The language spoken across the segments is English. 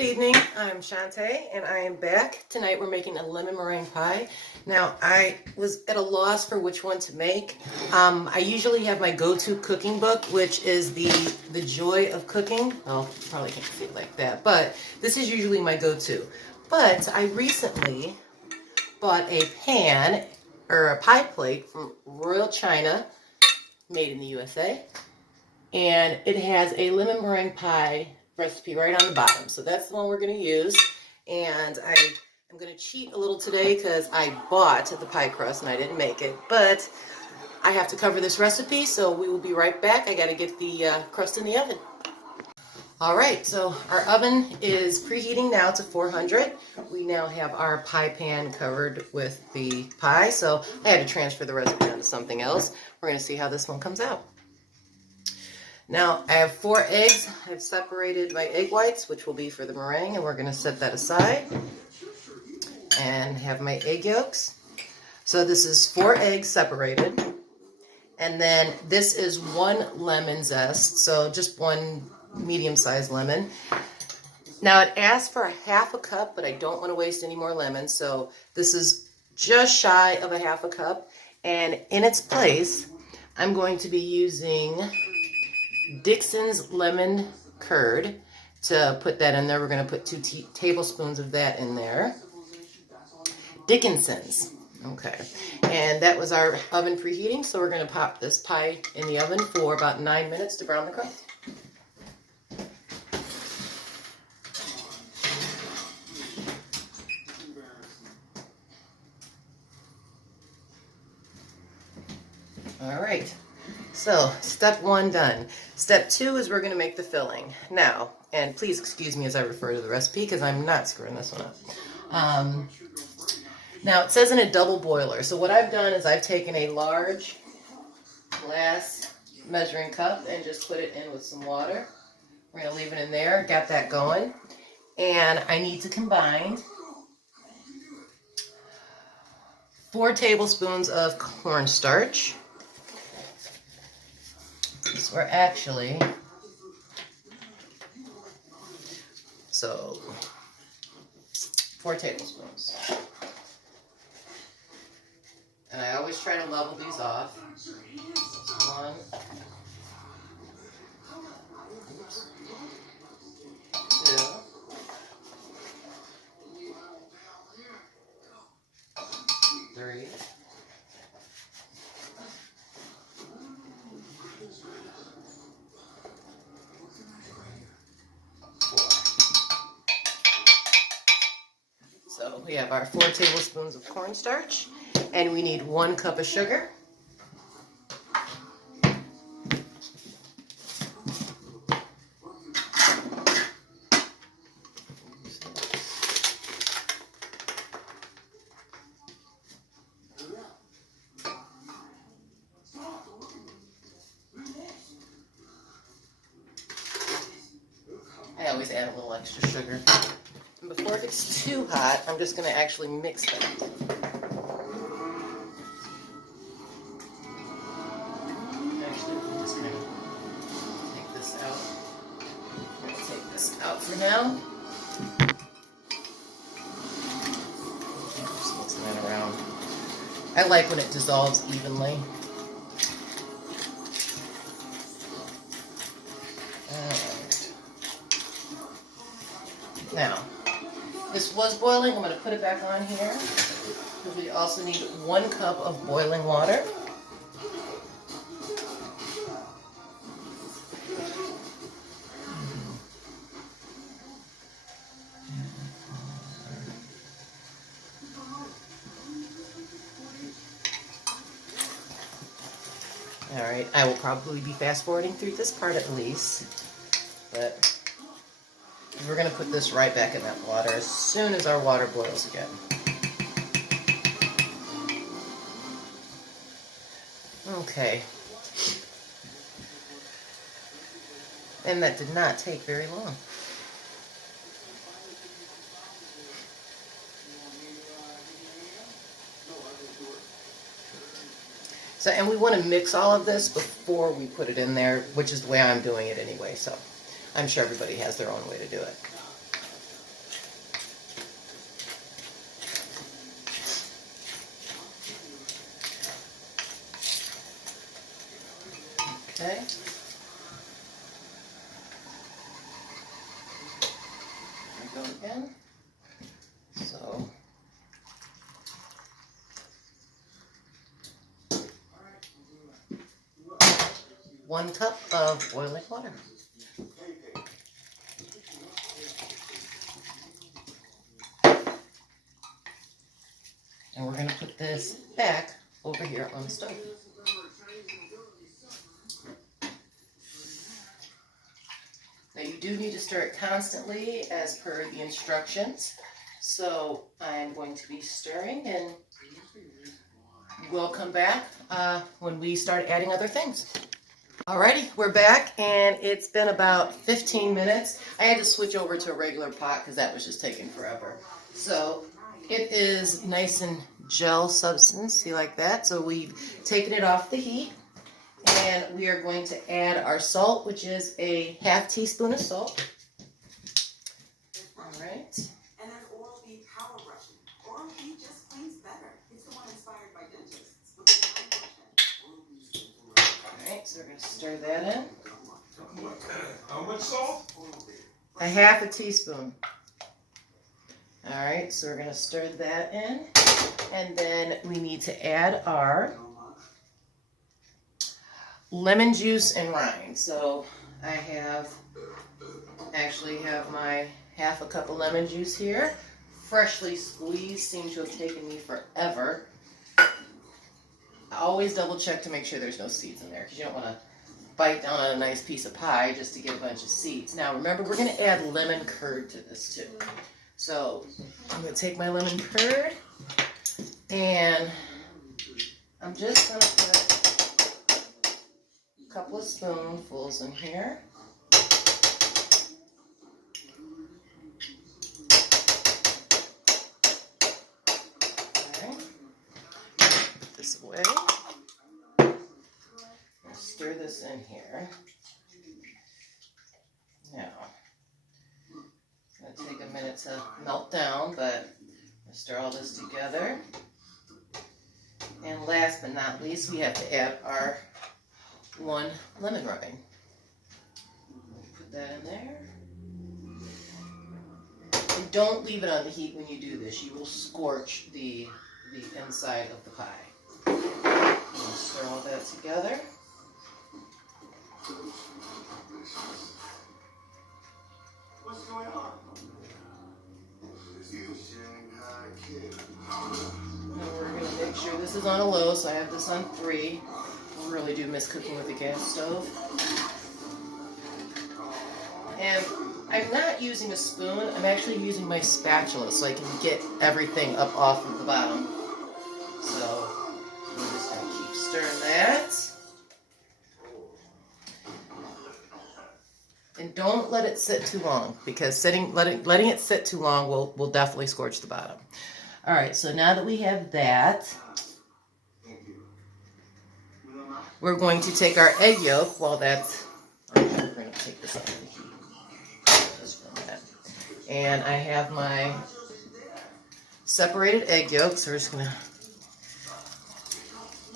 Good evening, I'm Shantae and I am back. Tonight we're making a lemon meringue pie. Now I was at a loss for which one to make. I usually have my go-to cooking book, which is the Joy of Cooking. Oh, you probably can't see it like that, but this is usually my go-to. But I recently bought a pan or a pie plate from Royal China, made in the USA, and it has a lemon meringue pie recipe right on the bottom. So that's the one we're going to use. And I'm going to cheat a little today because I bought the pie crust and I didn't make it. But I have to cover this recipe, so we will be right back. I got to get the crust in the oven. All right, so our oven is preheating now to 400. We now have our pie pan covered with the pie, so I had to transfer the recipe onto something else. We're going to see how this one comes out. Now, I have 4 eggs. I've separated my egg whites, which will be for the meringue, and we're going to set that aside. And have my egg yolks. So this is 4 eggs separated. And then this is 1 lemon zest, so just 1 medium-sized lemon. Now, it asks for a ½ a cup, but I don't want to waste any more lemons, so this is just shy of a ½ a cup. And in its place, I'm going to be using Dixon's lemon curd to put that in there. We're going to put 2 tablespoons of that in there. Dickinson's. Okay. And that was our oven preheating, so we're going to pop this pie in the oven for about 9 minutes to brown the crust. All right. So, step 1 done. Step 2 is we're going to make the filling. Now, and please excuse me as I refer to the recipe because I'm not screwing this one up. Now, it says in a double boiler. So what I've done is I've taken a large glass measuring cup and just put it in with some water. We're going to leave it in there. Got that going. And I need to combine 4 tablespoons of cornstarch. So we're actually, so 4 tablespoons. And I always try to level these off. 1, 2, 3, 4. So we have our 4 tablespoons of cornstarch, and we need 1 cup of sugar. I always add a little extra sugar. And before it gets too hot, I'm just going to actually mix that. Actually, I'm just going to take this out. I'm going to take this out for now. Just mixing that around. I like when it dissolves evenly. Now, this was boiling. I'm going to put it back on here because we also need 1 cup of boiling water. All right, I will probably be fast forwarding through this part at least, but we're going to put this right back in that water as soon as our water boils again. Okay. And that did not take very long. So, and we want to mix all of this before we put it in there, which is the way I'm doing it anyway. So I'm sure everybody has their own way to do it. go again. So 1 cup of boiling water. And we're going to put this back over here on the stove. Now you do need to stir it constantly as per the instructions. So I'm going to be stirring, and we'll come back when we start adding other things. Alrighty, we're back, and it's been about 15 minutes. I had to switch over to a regular pot because that was just taking forever. So it is nice and gel substance, see, like that. So we've taken it off the heat, and we are going to add our salt, which is a ½ teaspoon of salt. All right. And then Oral-B power brushing. Oral-B just cleans better. It's the one inspired by dentists. All right, so we're going to stir that in. How much salt? A ½ teaspoon. All right, so we're going to stir that in, and then we need to add our lemon juice and rind. So I actually have my ½ cup of lemon juice here, freshly squeezed. Seems to have taken me forever. I always double check to make sure there's no seeds in there, because you don't want to bite down on a nice piece of pie just to get a bunch of seeds. Now remember, we're going to add lemon curd to this too. So I'm going to take my lemon curd, and I'm just going to put a couple of spoonfuls in here. Okay. Put this away. I'll stir this in here. Now, it's going to take a minute to melt down, but I'll stir all this together. And last but not least, we have to add our 1 lemon rind. Put that in there. And don't leave it on the heat when you do this. You will scorch the inside of the pie. We'll stir all that together. What's going on? And we're going to make sure this is on a low, so I have this on 3. I really do miss cooking with a gas stove. And I'm not using a spoon, I'm actually using my spatula so I can get everything up off of the bottom. So we're just going to keep stirring that. And don't let it sit too long, because letting it sit too long will definitely scorch the bottom. All right, so now that we have that, we're going to take our egg yolk. We're going to take this off the heat. Just for a minute. And I have my separated egg yolk, so we're just going to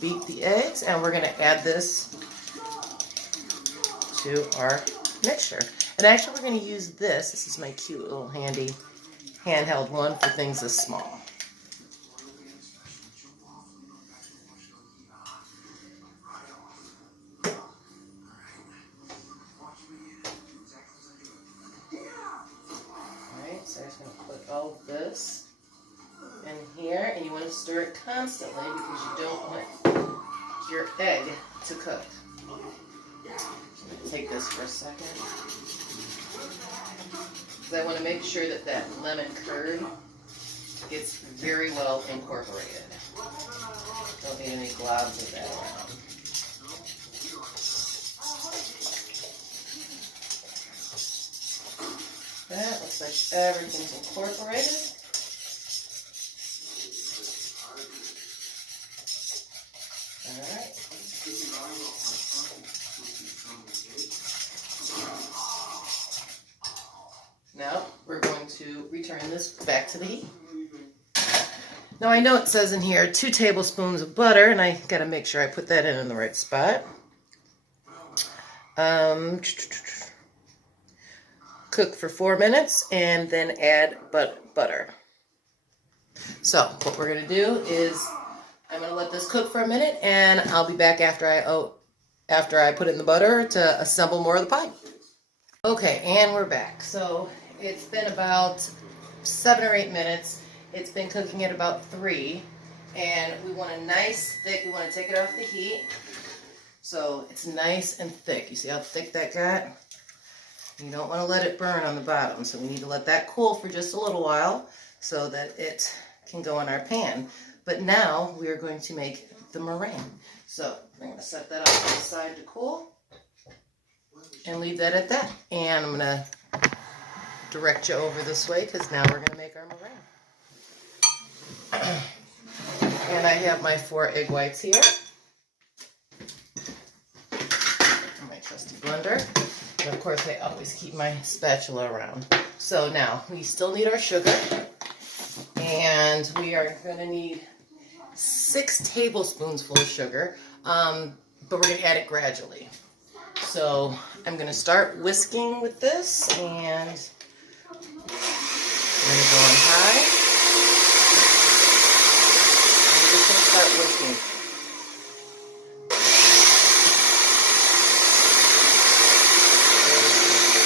beat the eggs, and we're going to add this to our mixture. And actually, we're going to use this. This is my cute little handy handheld one for things this small. Alright, so I'm just going to put all of this in here, and you want to stir it constantly because you don't want your egg to cook. Take this for a second. Because I want to make sure that that lemon curd gets very well incorporated. Don't need any globs of that around. That looks like everything's incorporated. Alright. Now we're going to return this back to the heat. Now I know it says in here 2 tablespoons of butter, and I gotta make sure I put that in the right spot. cook for 4 minutes and then add butter. So what we're going to do is I'm going to let this cook for a minute, and I'll be back after I put it in the butter to assemble more of the pie. Okay, and we're back. So it's been about 7 or 8 minutes. It's been cooking at about 3, and we want a nice thick. We want to take it off the heat, so it's nice and thick. You see how thick that got? You don't want to let it burn on the bottom, so we need to let that cool for just a little while so that it can go in our pan. But now we are going to make the meringue. So I'm going to set that off to the side to cool and leave that at that. And I'm going to direct you over this way because now we're going to make our meringue. And I have my 4 egg whites here. And my trusty blender. And of course I always keep my spatula around. So now we still need our sugar. And we are going to need 6 tablespoons full of sugar. But we're going to add it gradually. So I'm going to start whisking with this, and I'm going to go on high. I'm just going to start whisking.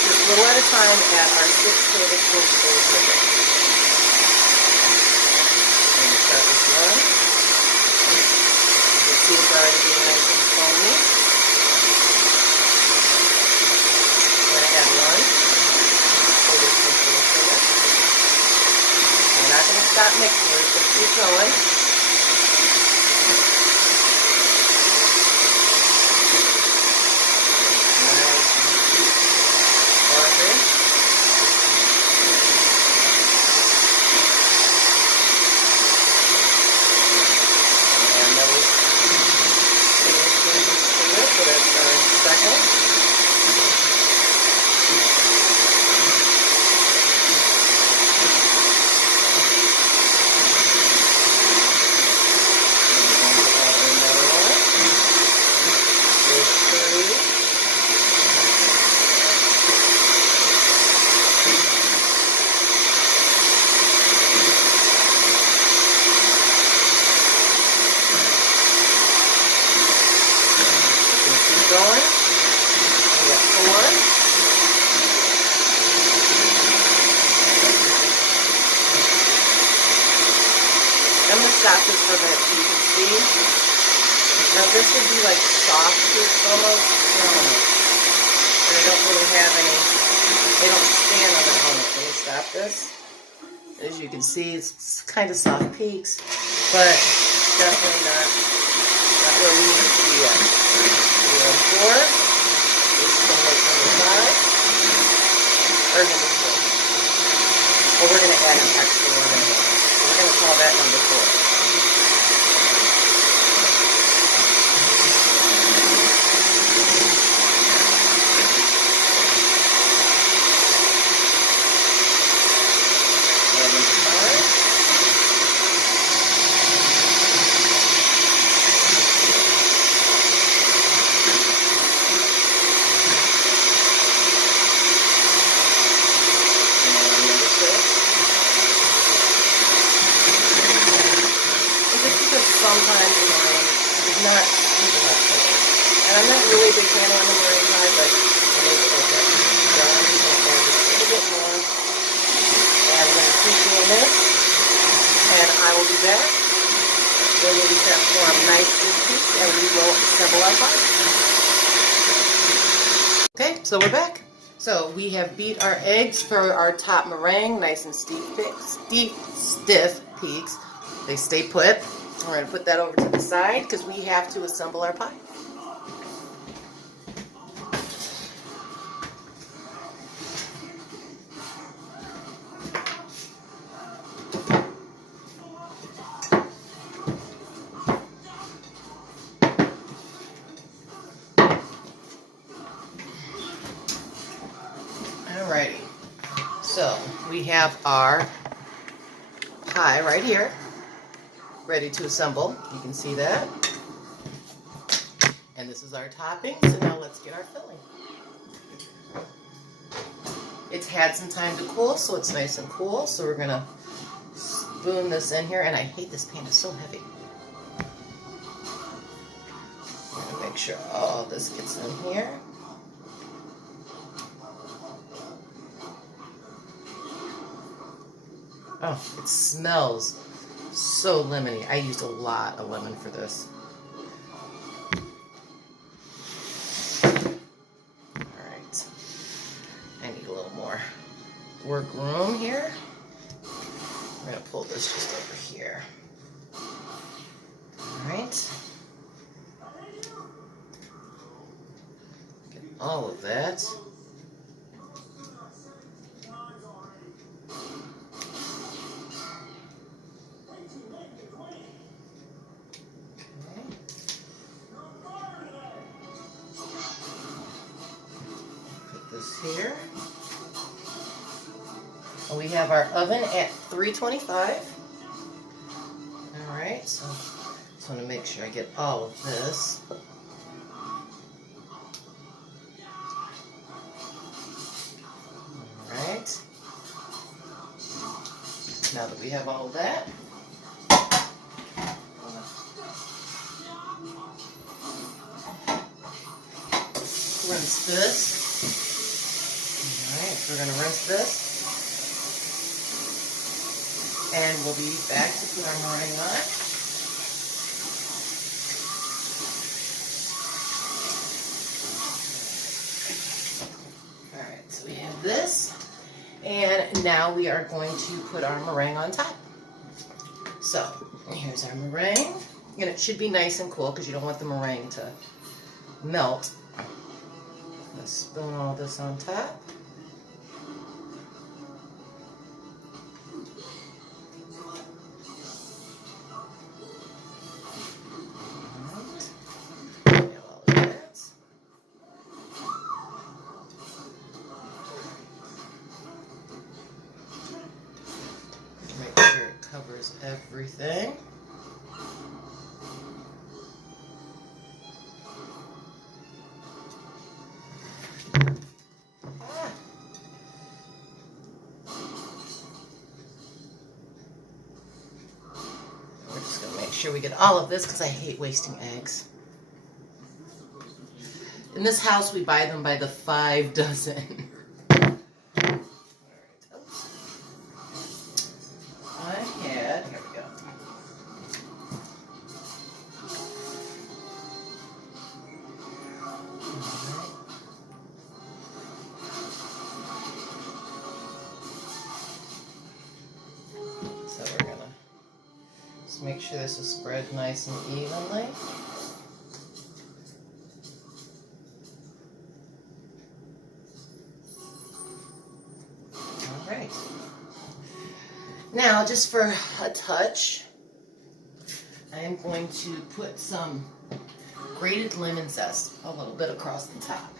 Just a little at a time at our 6 tablespoons full of sugar. I'm going to start with 1. You can see it's already being nice and foamy. Add 1 tablespoon full of sugar. We're not going to stop mixing, we're just going to keep going. Nice and watery. And another tablespoon of sugar, so that's our second. Going. We got 4. I'm going to stop this for a minute so you can see. Now this would be like soft almost. They don't really have any, they don't stand on their own. Let me stop this. As you can see, it's kind of soft peaks, but definitely not where we need it to be yet. We're on 4. This is going to make number 5. Or number 4. Well, we're going to add an extra one in there. So we're going to call that number 4. Sometimes the meringue is not sweet enough for me. And I'm not really a big fan of the meringue pie, but I make it okay. So I'm just going to add just a little bit more. And I'm going to keep doing this. And I will be back when we transform nice and sweet, and we will assemble our pie. Okay, so we're back. So we have beat our eggs for our top meringue, nice and stiff peaks. They stay put. We're going to put that over to the side because we have to assemble our pie. Alrighty, so we have our pie right here, ready to assemble. You can see that. And this is our topping, so now let's get our filling. It's had some time to cool, so it's nice and cool. So we're gonna spoon this in here, and I hate this pan, it's so heavy. I'm gonna make sure all this gets in here. Oh, it smells so lemony. I used a lot of lemon for this. Alright. I need a little more work room here. I'm going to pull this just over here. Alright. Get all of that. Here. And we have our oven at 325. Alright, so just want to make sure I get all of this. Alright. Now that we have all of that, rinse this. Alright, so we're going to rinse this, and we'll be back to put our meringue on. Alright, so we have this, and now we are going to put our meringue on top. So, here's our meringue, and it should be nice and cool because you don't want the meringue to melt. Let's spoon all this on top. Make sure it covers everything. We're just going to make sure we get all of this because I hate wasting eggs. In this house, we buy them by the 5 dozen. Here we go. So we're going to just make sure this is spread nice and evenly. All right. Now, just for a touch, I am going to put some grated lemon zest a little bit across the top.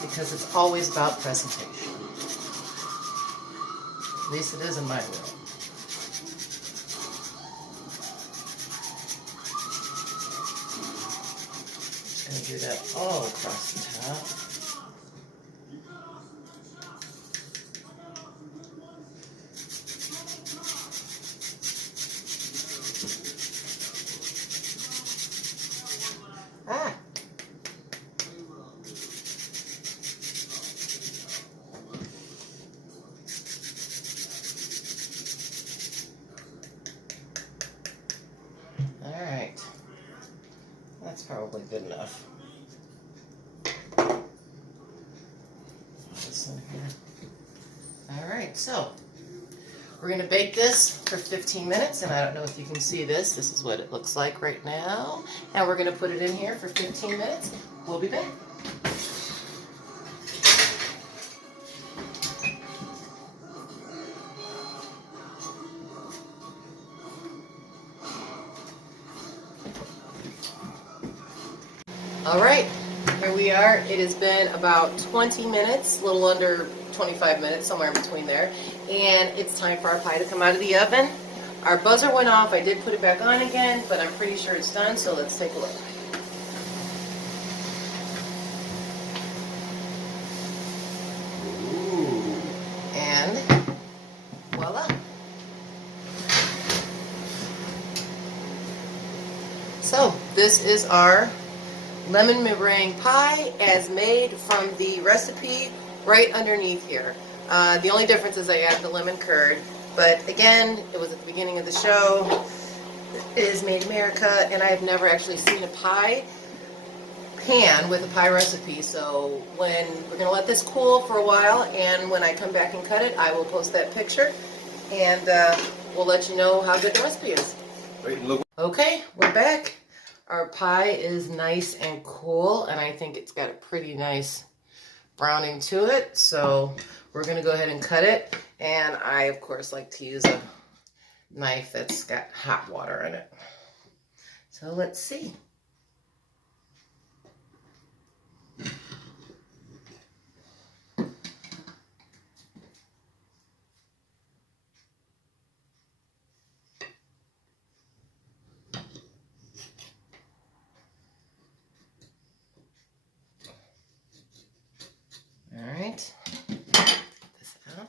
Because it's always about presentation. At least it is in my world. Just going to do that all across the top. Alright, that's probably good enough. This in here. Alright, so we're going to bake this for 15 minutes, and I don't know if you can see this. This is what it looks like right now. And we're going to put it in here for 15 minutes. We'll be back. All right, here we are. It has been about 20 minutes, a little under 25 minutes, somewhere in between there. And it's time for our pie to come out of the oven. Our buzzer went off. I did put it back on again, but I'm pretty sure it's done, so let's take a look. Ooh. And voila. So this is our lemon meringue pie as made from the recipe right underneath here. The only difference is I add the lemon curd, but again, it was at the beginning of the show. It is made in America, and I've never actually seen a pie pan with a pie recipe, so when we're going to let this cool for a while, and when I come back and cut it, I will post that picture, and we'll let you know how good the recipe is. Wait, look. Okay, we're back. Our pie is nice and cool, and I think it's got a pretty nice browning to it, so we're going to go ahead and cut it, and I, of course, like to use a knife that's got hot water in it. So let's see. All right, get this out.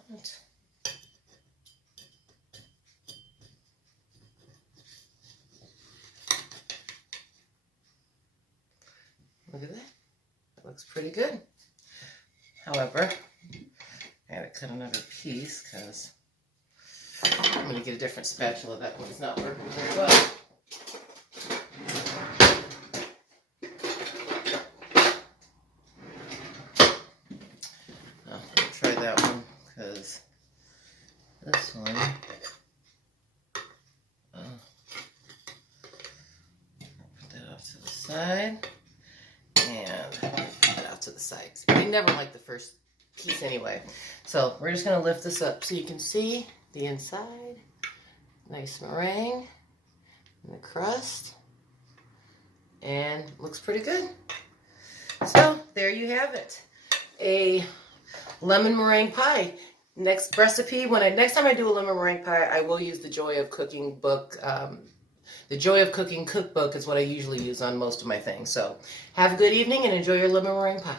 Look at that. That looks pretty good. However, I gotta cut another piece because I'm gonna get a different spatula. That one's not working very well. Try that one because this one put that off to the side and put that off to the side. I never like the first piece anyway, so we're just going to lift this up so you can see the inside. Nice meringue and the crust, and looks pretty good. So there you have it, a lemon meringue pie. Next recipe, next time I do a lemon meringue pie, I will use the Joy of Cooking book. The Joy of Cooking cookbook is what I usually use on most of my things. So have a good evening and enjoy your lemon meringue pie.